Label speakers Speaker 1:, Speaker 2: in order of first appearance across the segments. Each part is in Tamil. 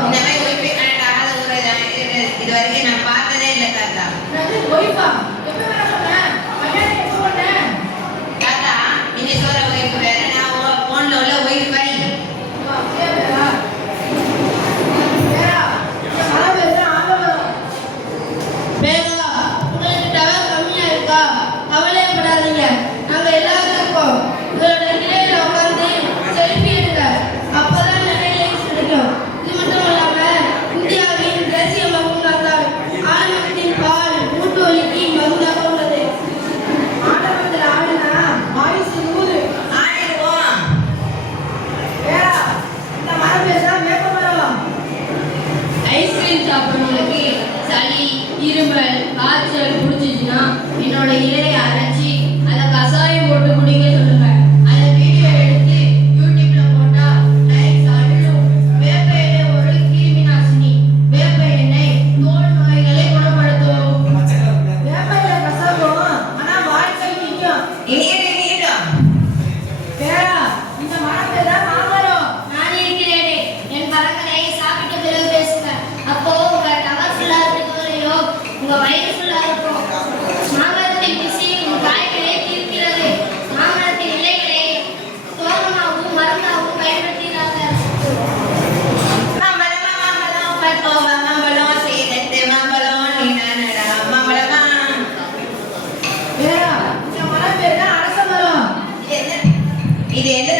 Speaker 1: இந்த
Speaker 2: மாதிரி ஒய்ஃபை கனெக்ட் ஆகாத ஒரு இது வரைக்கும் நான் பார்த்ததே இல்லை தாத்தா
Speaker 3: இருமல் காய்ச்சல் குடிச்சிச்சுன்னா என்னோட இலையை அரைச்சி அதை கசாயம் போட்டு குடிக்க சொல்லுங்க. அதை வீடியோ எடுத்து யூடியூப்ல போட்டா லைக்ஸ் அள்ளும் வேப்ப ஒரு கிருமி நாசினி. வேப்ப எண்ணெய்
Speaker 2: இது என்ன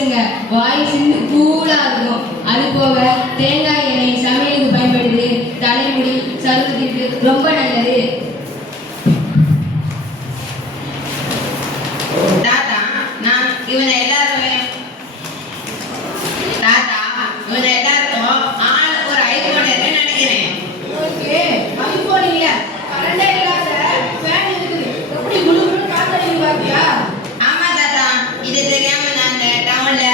Speaker 3: பேசுங்க. வாய் சிந்து கூலா இருக்கும். அது போக தேங்காய் எண்ணெய் சமையலுக்கு பயன்படுது. தலைமுடி சருத்துக்கு ரொம்ப நன்றி
Speaker 2: நாலு டவுன்ல